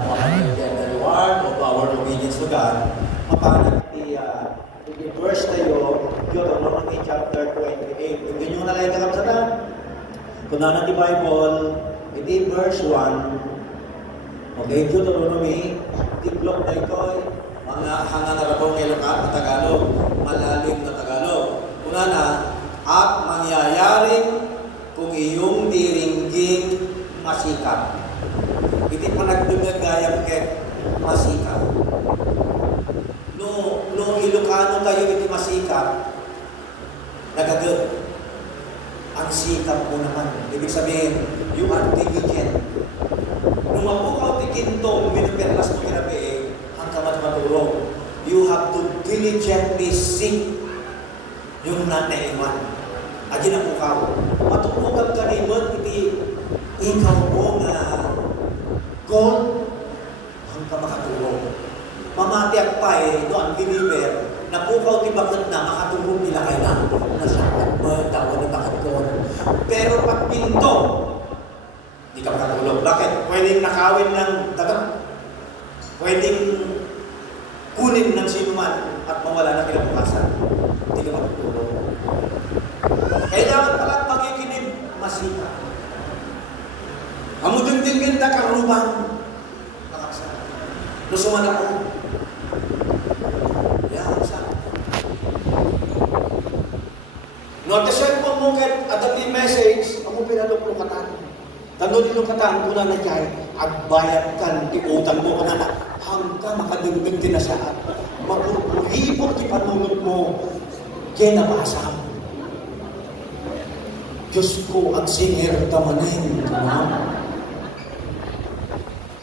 reward of our obedience to God, mapanag di verse tayo, Deuteronomy chapter 28. Hindi nyo nalay ka sa na. Kung na di Bible, iti verse 1. Okay, Deuteronomy, tiblok na ito, mga hanganarabong Ilocano na Tagalog, malalim na Tagalog. Kung na, at mangyayaring kung iyong diringging masikap. Hindi pa nagdumagayang ket masikap. No Ilocano tayo iti masikap, nagagad. Ang sikap mo naman. Ibig sabihin, you are diligent. Nung mapukaw tikinto, minuperlas mo kinabi, hanggang matulog. You have to diligently seek yung nanaiwan. Adi na pukaw. Matulogag ka naman, iti ikaw mo na goal hanggang makatulog. Mamatiyak pa no, ang believer, napukaw ti bakit na makatulog nila kayo na nasakit mo, tawa ni bakit ko. Pero pag pinto, hindi ka makatulog. Bakit? Pwedeng nakawin ng dagat. Pwedeng kunin ng sinuman at mawala na kinabukasan. Hindi ka makatulog. Kailangan pala magiginig masika. Amudin din ganda karubang. Nakaksa. Nusuman ako. Notice po mo kat adati message, ang pinalukatan. Tanong nilukatan ko na nandiyan, agbayad kan, ti utang mo ka na, hanggang makadugtong tinasaan. Mapurpuripot ti panunod mo, kaya nabasa mo. Diyos ko, ang singer tamanin.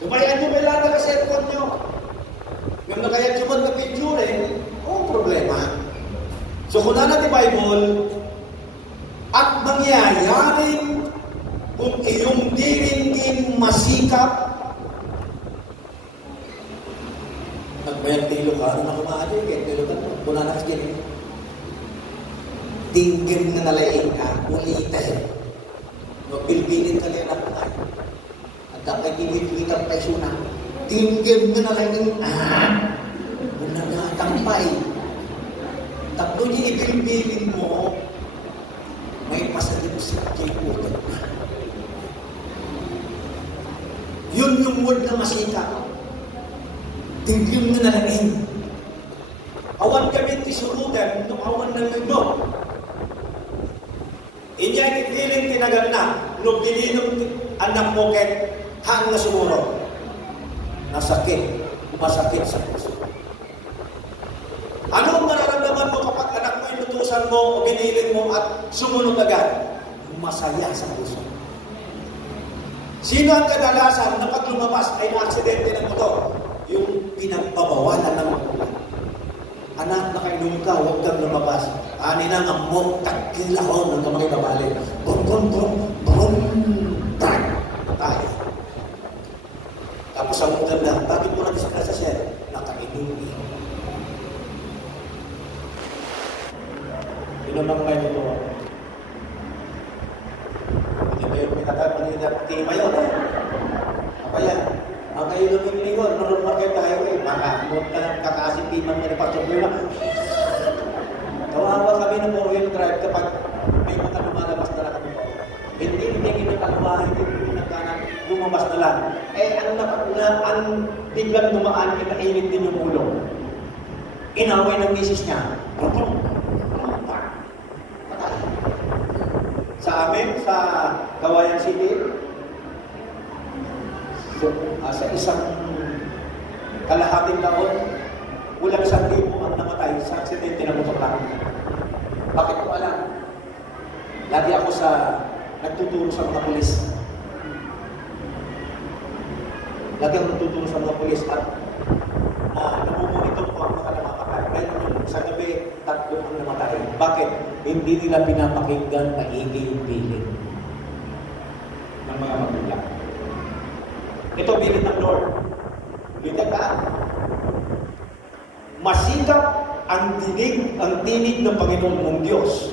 Sumayan nyo may lata ka cellphone nyo. Yung nakayat nyo na picture problema. So kung na natin Bible, at mangyayaring kung iyong diringgin masikap, nagbayang tilo ka, ano na kumaali, kaya tilo ka, kung na nakikita, dinggin na nalaing ka, ulitay, magbilbilin ka lang ang kumain, at dapat pinipilin ang paisuna, dinggin na nalaing kung nagatampay, tatlo niya ibilbilin mo, may pasagin sa kay utot na. Yun yung word na masika. Tingin na nalain. Awan kami tisulutan, nung awan ng nagno. Inya ipiling tinagal na, nung dilinong anak mo kay hang na sumuro. Nasakit, masakit sa puso. Ano ang mararamdaman mo kapag anak mo inutusan mo o biniling mo at sumunod agad? Masaya sa puso. Sino ang kadalasan na pag lumabas ay na-aksidente ng motor? Yung pinagbabawalan ng magulang. Anak, nakainom ka, huwag kang lumabas. Ani na ang mong tagkilahon ng kamay babalik. Brum, brum, brum, brum, brum. Tayo. Tapos ang maganda, bakit mo na-discuss siya? Nakainom. Inunang kayo nito. Ito yung pinatapos niya. Tima yun Apa yan? Ang kayo nung lingkod, normal kayo tayo Makakamot ka ng kakasipiman niya ni Pastor Lula. Kawawa kami ng 4-wheel drive kapag may mga lumalabas na lang kami. Hindi kinakaluwa, hindi kinakanan, lumabas na lang. Ang biglang dumaan, inainit din yung ulo. Inaway ng misis niya. Sa amin, sa Kawayan City, sa isang kalahating taon, kulang 1,000 ang namatay sa aksidente ng motor lang. Bakit ko alam? Lagi ako nagtuturo sa mga pulis. Lagi ako nagtuturo sa mga pulis at namumonitor ko ang mga namamatay. Ngayon, sa gabi, 3 ang namatay. Bakit? Hindi nila pinapakinggan maigi yung piling ng mga magulang. Ito, piling ng Lord. Bigat ka. Masikap ang tinig ng Panginoon mong Diyos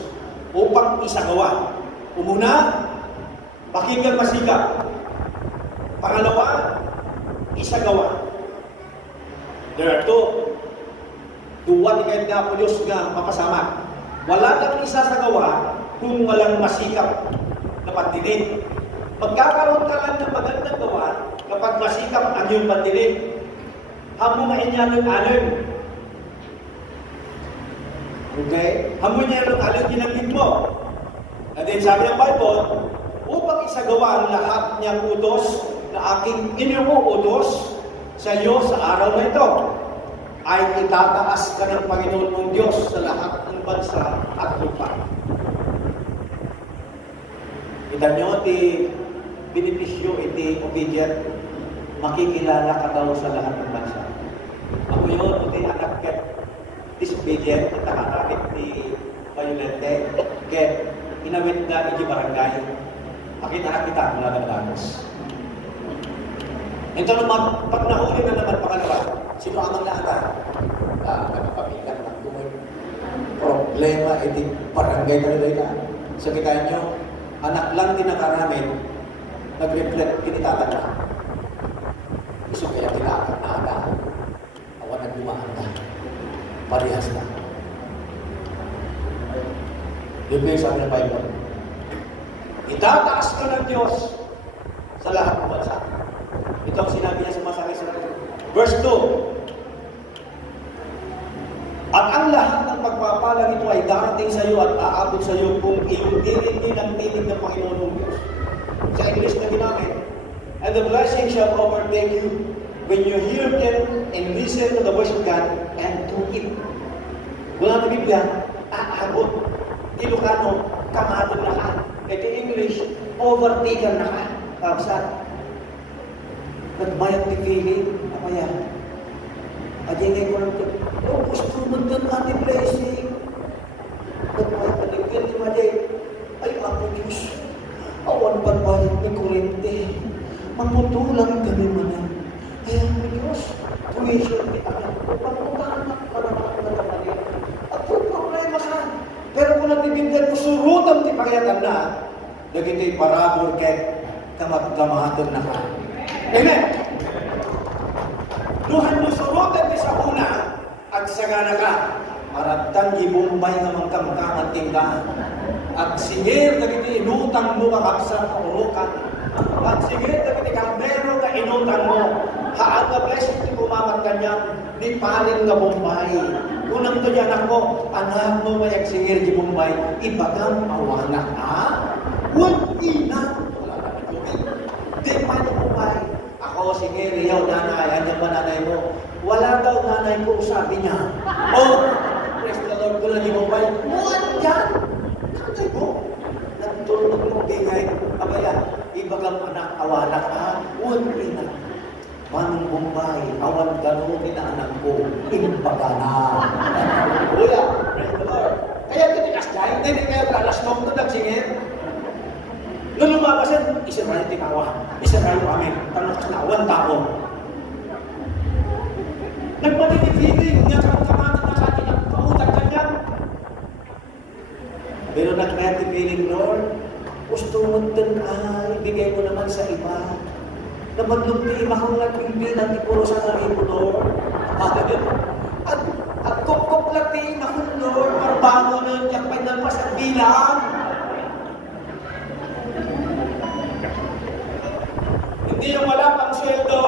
upang isagawa. Umuna, pakinggan masikap. Pangalawa, isagawa. There are two. Duwa ni kahit na po Diyos nga mapasama. Wala kang isasagawa kung walang masikap na pandinig. Magkakaroon ka lang ng magandang gawa kapag masikap ang iyong pandinig. Hamunain niya ng alin. Okay? Hamunain niya ng alin ginamit mo. At then sabi ng Bible, upang isagawa ang lahat niyang utos na aking inuutos sa iyo sa araw na ito, ay itataas ka ng Panginoon mong Diyos sa lahat ng bansa at lupa. Kita nyo, ti benepisyo, iti obedient, makikilala ka daw sa lahat ng bansa. Ako yun, iti anak ket disobedient, nakakatik ni Violente, ket inawit na iti barangay, makita kita mula ng dagos. Ito naman, pag nahuli na naman pangalawa, sino ang maglaata? Nagpapikan ng kumay. Problema, iti barangay na nila. So kita nyo, anak lang din nakaramin, nag-reflect, kinitatan na. Gusto kaya kinakot na aga. Awan at lumaan na. Parehas na. Yun ba yung sabi ng Bible? Itataas ka ng Diyos sa lahat ng bansa. Ito ang sinabi niya sa Masakay sa Verse 2. At ang lahat ng pagpapalang ito ay darating sa iyo at aabot sa iyo kung iyong diringin ang tinig ng Panginoon mong Diyos. Sa English na ginamit, and the blessing shall overtake you when you hear them and listen to the voice of God and do it. Mula sa Biblia, aabot. Ilocano, kamadon na ka. Ito English, overtaken na ka. Kapsa. Nagbayat ni feeling, apa yan? Adingay ko lang ito, oh, gusto mo doon ating blessing. Nagbayat ni feeling, di maday, ay, ako Diyos, awan pagbayat ni kurente, mamutulang kami manan. Ay, ako Diyos, tuition ni anak ko, pagpuntaan na para makakalaman. At kung problema ka, pero kung natibigyan mo, surutan ti pagayatan na, nagito'y parabol kay kamagkamahaton na ka. Amen. Nuhan mo surutan ti sa una, at sagana ka, maratang ibumbay nga mangkamkaman tinggaan. At sigir, nagiti inutang mo kakapsa ka urukan. At sigir, nagiti kambero ka inutang mo. Haan ka blessing ti kumamat kanya, di palin nga bumbay. Unang to yan ako, anak mo mayak sigir di bumbay, ibagang awanak ha? Huwag ina. Wala na ito. Di palin bumbay. Ako, sige, riyaw, nanay, andyan ba nanay mo? Wala daw nanay ko, sabi niya. Oh, praise the Lord ko na di mo ba? Muan yan! Nanay mo. Nagtulog mo, bingay, abaya, ibagang anak, awanak ha? Huwag ina. Manong bumbay, awan gano'n din na anak ko, imbaga na. Uya, praise the Lord. Kaya titikas dahil, hindi kaya lalasmog na nagsingin. Nung lumabasan, isa rayo tikawa, isa rayo amin, tanong na awan tao. Nagpanitigiging, nga kamata na sa atin, pautan ka niya. Pero nag-creative Lord, gusto mo din ibigay mo naman sa iba. Na maglugti, makong nagpimpinan, di puro sa sarili mo, Lord. At kop-kop lang di, makong Lord, marbango na, yak pa nalpas ang bilang. Hindi yung wala pang sweldo.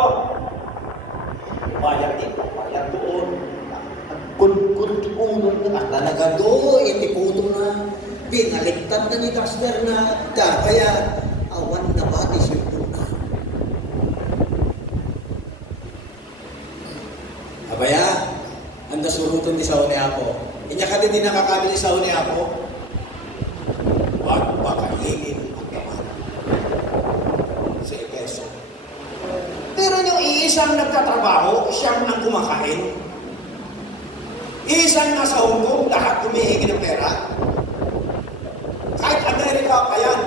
Bayad dito, bayad doon. Kun-kun-kun na, talaga do, itiputo na, pinaligtan na ni Pastor na, kaya awan na bati sweldo na. Abaya, anda surutan di sa une ako. Inya ka din nakakabili sa une ako. Wag pakainin ang kamana. Sa Efeso. Pero yung iisang nagtatrabaho, siyang nang kumakain. Iisang nasa Hong Kong, lahat humihingi ng pera. Kahit Amerika pa yan,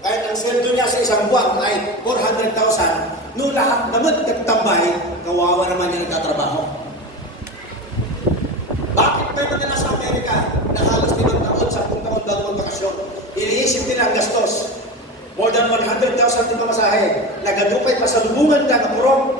kahit ang sweldo niya sa isang buwan ay 400,000, nung lahat naman nagtambay, kawawa naman yung nagtatrabaho. Bakit tayo na sa Amerika na halos 5 taon, 10 taon bago magbakasyon? Iniisip nila ang gastos. More than 100,000 din pamasahe. Nagadupay pa sa lubungan ka na purong.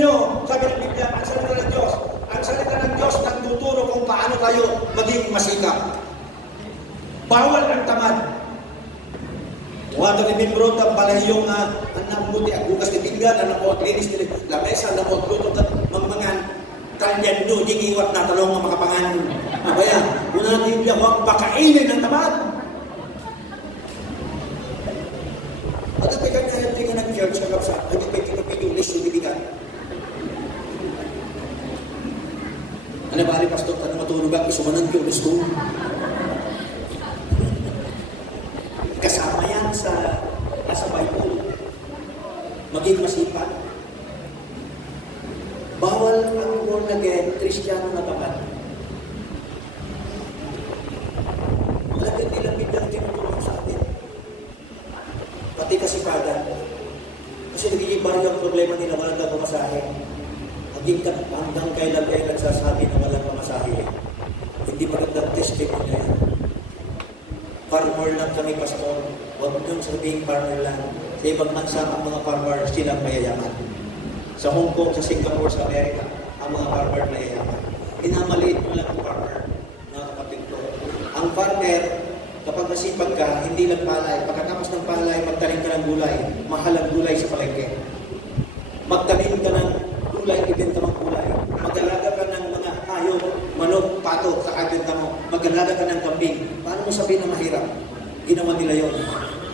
nyo, sabi ng Biblia, ang salita ng Diyos nagtuturo kung paano tayo maging masikap. Bawal ang tamad. Wato ni Mimbro, palahiyong anak muti, ang bukas ni Binggan, anak mo, linis ni Lamesa, anak mo, luto, mamangan, talyan nyo, di iwat na talong ang makapangan. Abaya, muna natin yung huwag pakainin ng tamad. At ang kanya, hindi ka nag-church, sa hindi may kinapitulis, sumidigan. Ano ba, Pastor, ano matulog ako, sumanang tulis ko. Kasama yan sa Bible. Maging masipag. Bawal ang born again, Kristiyano na tamad. Malagyan nilang biglang tinutulong sa atin. Pati kasipagan. Kasi nagiging bari ang problema nila, walang pamasahe. Hanggang kailan kayo nagsasabi na walang pamasahe. Hindi magandang testimony na yan. Farmer lang kami, Pastor. Huwag nyo sabihing farmer lang. Sa ibang bansa, ang mga farmer silang mayayaman. Sa Hong Kong, sa Singapore, sa Amerika, ang mga farmer mayayaman. Pinamaliit mo lang ang farmer, mga kapatid ko. Ang farmer, kapag masipag ka, hindi lang palay. Pagkatapos ng palay, magtanim ka ng gulay. Mahal ang gulay sa palengke. Magtanim ka ng gulay, ibenta mong gulay. Mag-alaga ka ng mga hayop, manok, pato, sa ibenta mo. Mag-alaga ka ng kambing. Paano mo sabihin na mahirap? Ginawa nila yun.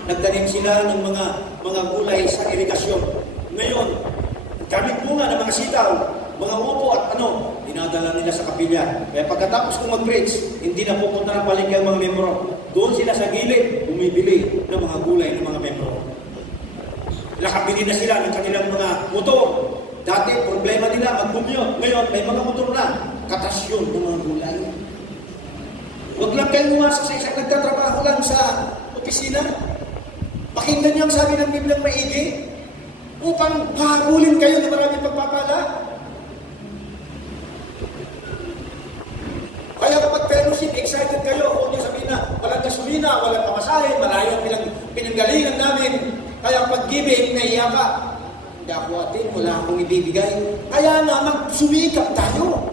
Nagtanim sila ng mga gulay sa irigasyon. Ngayon, gamit bunga ng mga sitaw, mga upo at dinadala nila sa kapilya. Kaya pagkatapos kong mag-preach, hindi na pupunta ng palengke ang mga membro. Doon sila sa gilid, bumibili ng mga gulay ng mga membro. Nakabili na sila ng kanilang mga motor. Dati, problema nila, mag-commute. Ngayon, may mga motor na. Katasyon ng mga gulay. Huwag lang kayong umasa sa isang nagtatrabaho lang sa opisina. Pakinggan niyo ang sabi ng Biblia maigi upang pahabulin kayo ng maraming pagpapala. Kaya kapag fellowship, excited kayo, huwag niyo sabihin na walang gasolina, walang pamasahe, malayo ang pinanggalingan namin. Kaya pag giving, nahiya ka. Hindi ako atin, wala akong ibibigay. Kaya na, magsumikap tayo.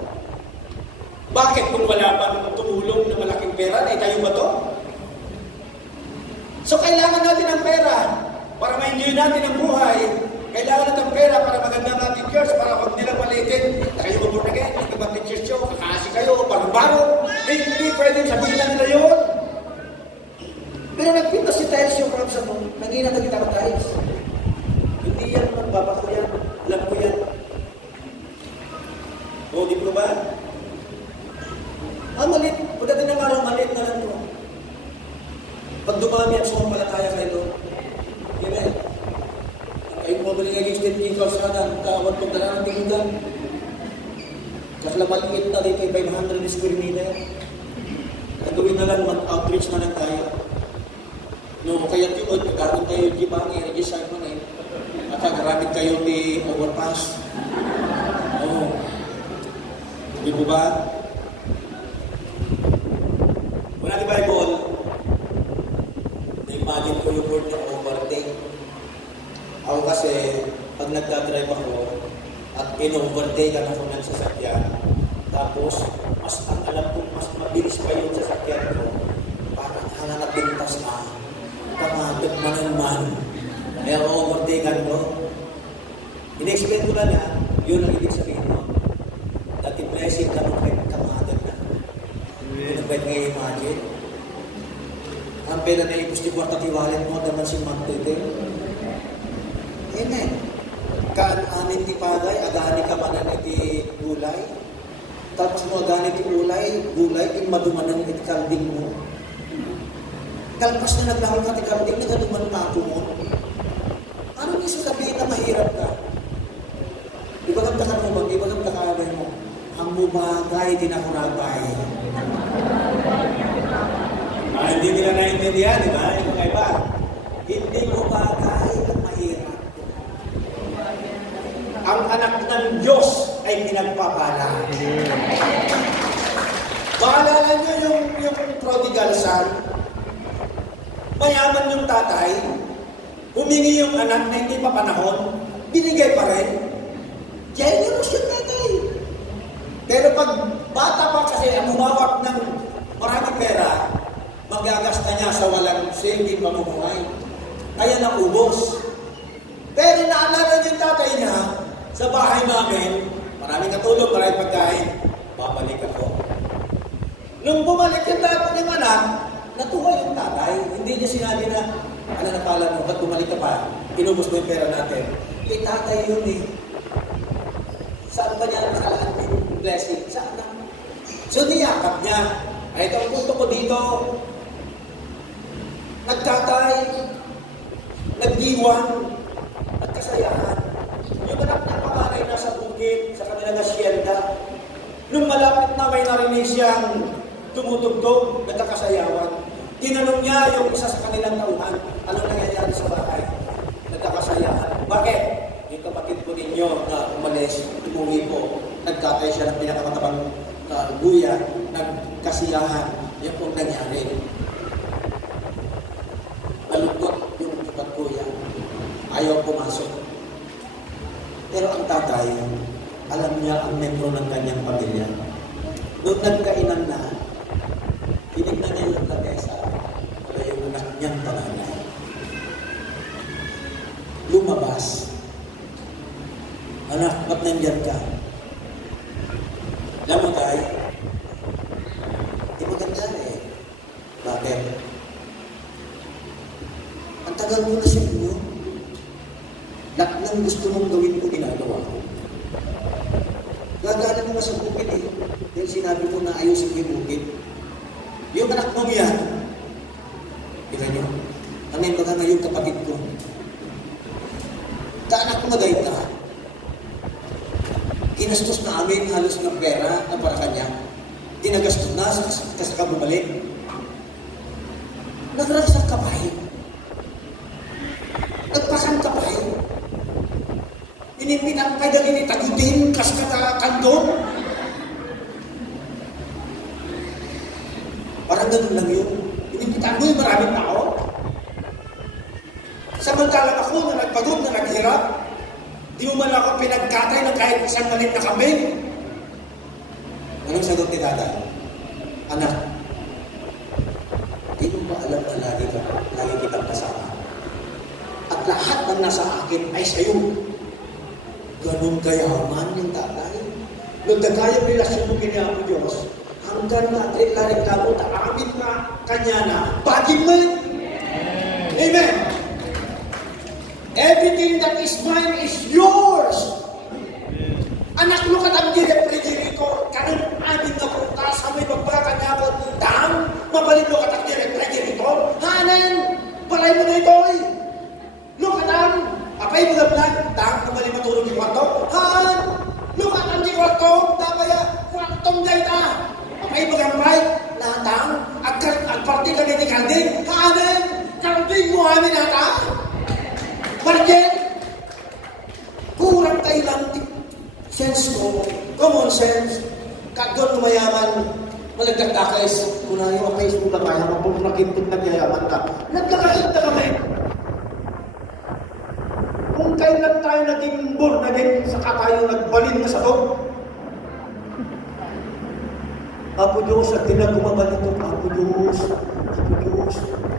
Bakit kung wala bang tumulong na malaking pera, ay tayo ba to? So kailangan natin ng pera para ma-enjoy natin ang buhay. Kailangan natin ng pera para maganda natin church, para huwag nilang malitin. Kayo ba again? Hindi ba may church show? Kakasi kayo, baro-baro. Hindi pwedeng sabihin na nila yun. Pero nagpinta si Tiles yung props mo, nangina na kita ka Tiles. Hindi yan magbabako yan. Alam ko yan. O, di ko ba? Malit. Pagdating ng araw, malit na lang mo. Pag dumami ang sumampalataya kayo, amen. Kayo mo ba nagiging state people sana, tawad kong dala ng tinggan. Kasla maliit na dito, 500 square meter. Nagawin na lang, mag-outreach na lang tayo. No, kaya yun, nagkaroon tayo di bangi, regisign mo na eh. At nagaramit kayo di overpass. Oo. Di po ba? Wala di Bible, na-imagine ko yung word na overtake. Ako kasi, pag nagdadrive ako, at in-overtake ako ng sasakyan, tapos, mas ang alam ko, mas mabilis pa yung sasakyan ko, parang hanapintas na, kamagat man. Kaya overtakean ko. In-explain ko na na, yun ang ibig sabihin mo. That the blessing ka nung kamagat na. Yun ang pwede ngayon imagine. Ang pera na ipos ni Kwarta Tiwalit mo, daman si Mantete. Amen. Kaan-anin ti pagay, agani ka manan iti gulay. Tapos mo agani ti gulay, in madumanan iti kalding mo. Kalpas na naglahol ka ti kalding, nagaduman pa ako mo. Ano niyo sabihin na mahirap ka? Ibagam ka mo ba? Ibagam ka kabay mo. Ang mubagay, tinahurabay. Hindi nila naintindihan, di ba? Yung mga iba. Hindi mubagay ang mahirap. Ang anak ng Diyos ay pinagpapala. Maalala niyo yung prodigal son? Mayaman yung tatay, humingi yung anak na hindi pa panahon, binigay pa rin. Kaya Tapos yung tatay. Pero pag bata pa kasi ang humawak ng maraming pera, magagasta niya sa walang silbing mamumuhay. Kaya naubos. Pero naalala niyo yung tatay niya, sa bahay namin, maraming katulong, maraming pagkain, babalik ako. Nung bumalik yung tatay ng anak, natuwa yung tatay. Hindi niya sinabi na, ano na pala mo, ba't bumalik ka pa? Inubos mo yung pera natin. Eh, tatay yun eh. Saan ba niya nakalaan yung blessing? Saan na? So, niyakap niya. Ay, ito ang punto ko dito. Nagtatay, nagdiwan, at kasayahan. Yung anak niya panganay nasa bukid, sa kanilang asyenda. Nung malapit na may narinig siyang tumutugtog, nagkakasayawan. Tinanong niya yung isa sa kanilang tauhan, anong nangyayari sa bahay? Nagkakasayahan. Bakit? Yung kapatid ko ninyo na umalis, umuwi po, nagkatay siya ng pinakamatabang guya, nagkasiyahan. Yan pong nangyari. Malungkot yung kapat kuya. Ayaw pumasok. Pero ang tatay, alam niya ang metro ng kanyang pamilya. Noong nagkainan na, tinignan niya yung lamesa, wala yung anak niyang panganay. Lumabas. Anak, ba't nandiyan ka? Alam mo tayo, di maganda eh. Bakit? Ang tagal mo na sa inyo. Lahat ng gusto mong gawin ko, ginagawa ko. Gagana mo nga sa bukid eh. Dahil sinabi mo na ayusin yung bukid. Yung anak mo yan, kita nyo, amin ba ngayon kapatid ko? Kaanak mo magay ka. Kinastos na amin halos ng pera na para kanya. Dinagastos na kasi ka bumalik. Nagragsak ka pa eh. Nagpasan ka pa eh. Inimpitan pa dali ni tagutin kas kandon. Parang ganun lang yun. Inimpitan mo yung maraming tao. Samantalang ako na nagpagod, na naghirap, di mo man ako pinagkatay ng kahit isang malit na kambing. Anong sagot ni Tata? Anak, di mo ba alam na lagi kitang kasama? At lahat ng nasa akin ay sa'yo. Ganun kayaman yung tatay. Nung nagkayang relasyon mo kiniya mo Diyos, hanggang natin lareklamo, amin na kanya na, bagin mo. Amen. Everything that is mine is yours. Anak mo katang refrigerator, kanun amin na prutas, amoy magbaka niya ko, dang, mabalin mo katang refrigerator, hanan, balay mo na ito eh. Look at them. Apay mo na plan, dang, mabalin matulog yung kwarto, han, look at them di kwarto, dabaya, kwartong dayta. Apay mo gampay, natang, agparti ka niti kalding, hanan, kalding mo amin nata. Market, kurang tayo lang sense mo, common sense, kagod mayaman, malagdagdakais, muna yung Facebook na kaya, mapong nakintog nagyayaman ka, nagkakait na kami. Kung kailan tayo naging born again, saka tayo nagbalin na sa to. Apo Diyos, at tinagumabal ito, Apo Diyos,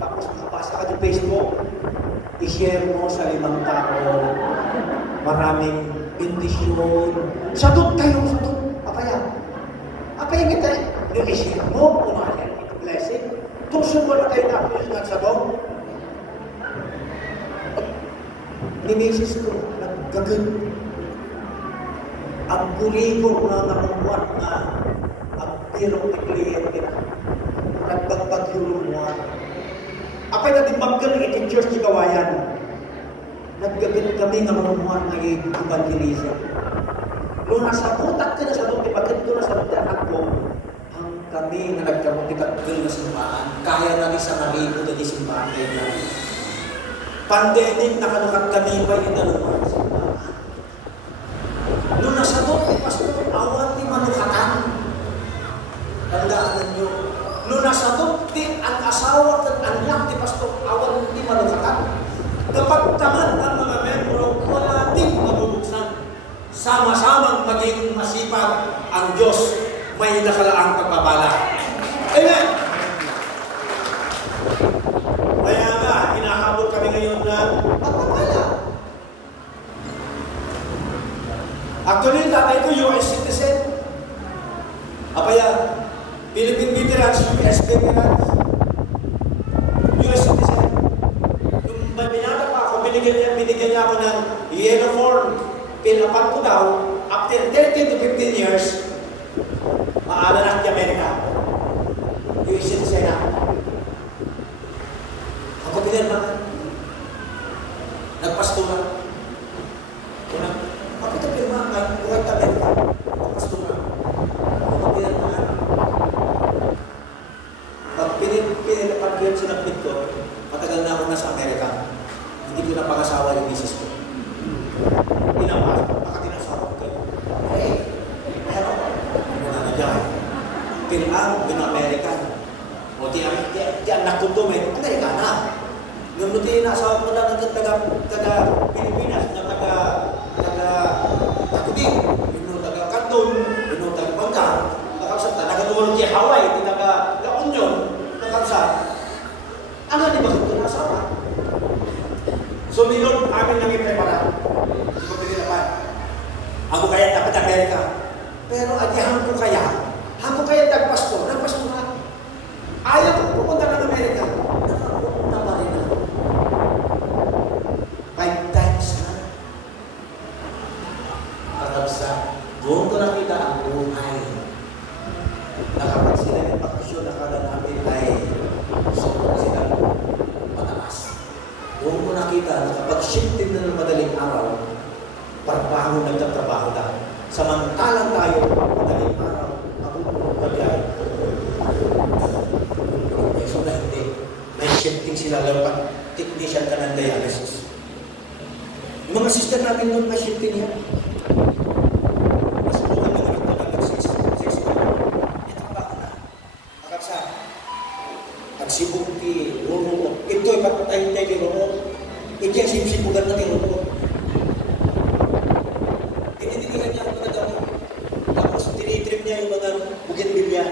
tapos nakapasa ka sa Facebook, i-share mo sa 5 tao, maraming bendisyon. Sadot kayo, sadot. Apaya kita, yung i-share mo, umayan, ito blessing. Tusong mo na kayo na ako yung sadot. Ni-message ko, nagkagod. Ang puli ko na nakukuhat na ang pirong ni kliyente na. Nagbagbag yung lumuhan. Apay natin baggal iti church di kawayan. Naggabit kami nga mamuhan ng evangelism. Nung nasa putak ka na sa doon, ipagkat ko na sa doon anak ko, ang kami na nagkamutitakgal na simbahan, kaya na rin sa maribo na di simbahan kayo na. Pandemic, nakanukat kami pa yung dalawang simbahan. Nung nasa doon, pastor, awan ni manukatan. Tandaan nyo. Nung nasa doon, ang asawa at anak ni pastor, awan ni manukatan. Kapag taman ang mga membro, wala ding mabubuksan. Sama-sama mang maging masipag, ang Diyos may nakalaang pagpapala. Amen! Kaya nga, hinahabol kami ngayon ng pagpapala. Actually, tatay ko US citizen. Apaya, Philippine veterans, US veterans, US citizen. Nung binata pa ako, binigyan niya ako ng yellow form. Pinapan ko daw, after 13 to 15 years, maalanak niya Amerika. US citizen na. Ako pinirmahan. Nagpastura. Bakit ito pinirmahan? Buhay ka Amerika. Nagpastura. Ako pinirmahan. Pag pinirmahan sinapit ko, matagal na ako nasa Amerika. Hindi ko na pangasawa yung misis ko. Inawas, baka tinasawa ko kayo. Pero, wala na dyan. Pinang, yung Amerika. O di anak ko doon, Amerikana. Yung luti nasawa mo lang ng taga-Pilipinas, na taga-Tagubing, yung taga-Canton, yung taga-Bangka, nakapsat na, taga-Tuwalong kaya Hawaii, taga-La Union, nakapsat. Ano, di ba ito nasawa? So, nilong amin nang i-prepara. Hindi ko pwede naman. Ako kaya dapat Amerika. Pero adihan ko kaya, ako kaya nagpasto nga. Ayaw ko pumunta ng Amerika. Nakapunta pa rin ako. 5 times na. Karabsa, doon ko nakita ang buhay. Nakapag sila yung bakasyon, nakala namin ay sobrang sila mataas. Doon ko nakita, nakapag-shifting na ng madaling araw, parang nagtatrabaho na. Samantalang tayo, madaling araw, magugulong kagay. So na hindi, may shifting sila laruan, technician ka ng dialysis. Yung mga sister natin doon, may shifting yan. Mas bukan na namin ito nag-6 trabaho na. Nakapsa, pagsibukti, ruro, ito'y patatayin tayo kay ruro. Hindi ang sipsipugan natin ruro. Tinititigan niya ang mga damo. Tapos tinitrim niya yung mga bugin-bilya.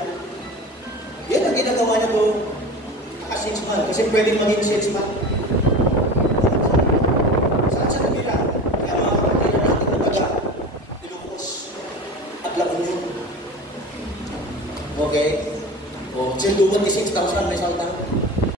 Yan ang ginagawa niya doon. Naka-salesman. Kasi pwedeng maging salesman. Saan siya nabila? Kaya mga kapatid natin na baga, Ilocos at La Union. Okay? O, sinduman ni 6,000 may saltang.